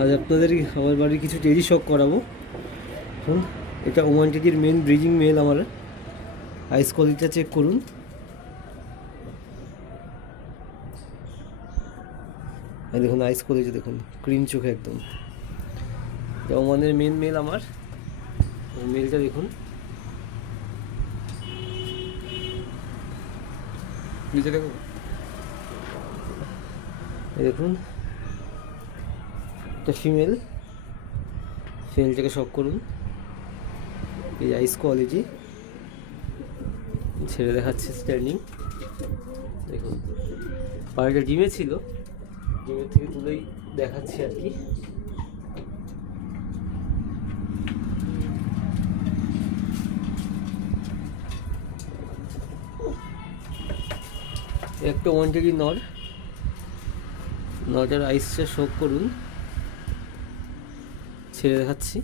আজ আপনাদের আমার বাড়ির কিছু টেডি শখ করাবো। এটা ওমান টেডির মেন ব্রিজিং মেল। আমার আইস কোয়ালিটিটা চেক করুন। দেখুন আইস কোয়ালিটি দেখুন, ক্রিম চোখে একদম। এটা ওমানের মেন মেল আমার। মেলটা দেখুন, নিচে দেখুন, দেখুন এটা ফিমেল। ফিমেলটাকে শক করুন। এই আইস কোয়ালিটি ছেড়ে দেখাচ্ছে স্ট্যান্ডিং দেখুন। পাড়িটা ডিমে ছিল, ডিমের থেকে তুলেই দেখাচ্ছে আর কি। একটা ওয়ান্টেডই নটার আইসটা শক করুন। ছেড়ে দেখাচ্ছি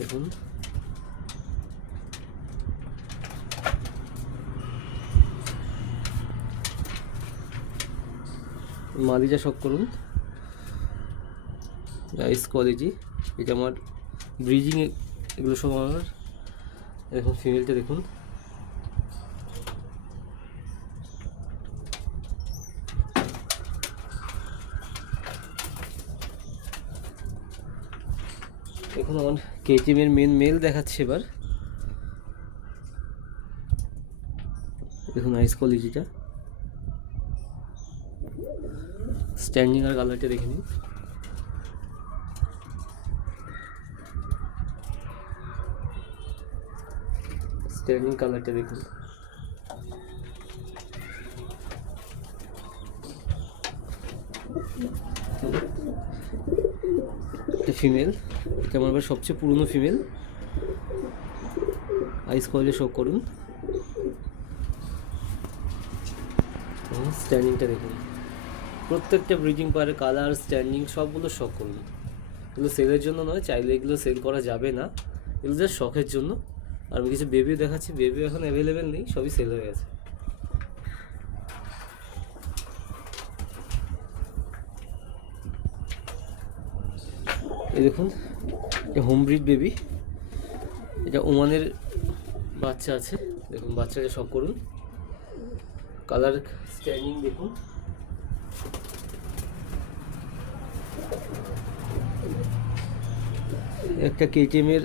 দেখুন। মাদিটা শক করুন। আইস কোয়ালিটি এটা আমার ব্রিজিং, এগুলো সব আমার। দেখুন ফিমেলটা দেখুন। দেখুন আমার কেটিএমের মেন মেল দেখাচ্ছে এবার। দেখুন আইস কোয়ালিটিটা, স্ট্যান্ডিং আর কালারটা দেখে নিন। স্ট্যান্ডিং কালারটা দেখুন। এটা ফিমেল, এটা আমার এবার সবচেয়ে পুরনো ফিমেল। আইস কোয়ালিটি শো করুন। স্ট্যান্ডিংটা দেখুন। প্রত্যেকটা ব্রিজিং পারে কালার, স্ট্যান্ডিং সবগুলো শখ করুন। এগুলো সেলের জন্য নয়, চাইলে এগুলো সেল করা যাবে না, এগুলো জাস্ট শখের জন্য। আর আমি কিছু বেবিও দেখাচ্ছি, বেবি এখন অ্যাভেলেবেল নেই, সবই সেল হয়ে গেছে। এই দেখুন এটা হোম ব্রিড বেবি। এটা ওমানের বাচ্চা আছে, দেখুন বাচ্চাকে শখ করুন। কালার, স্ট্যান্ডিং দেখুন। একটা কেটিএমের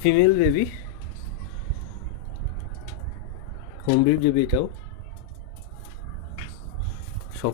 female baby, home breed baby এটাও।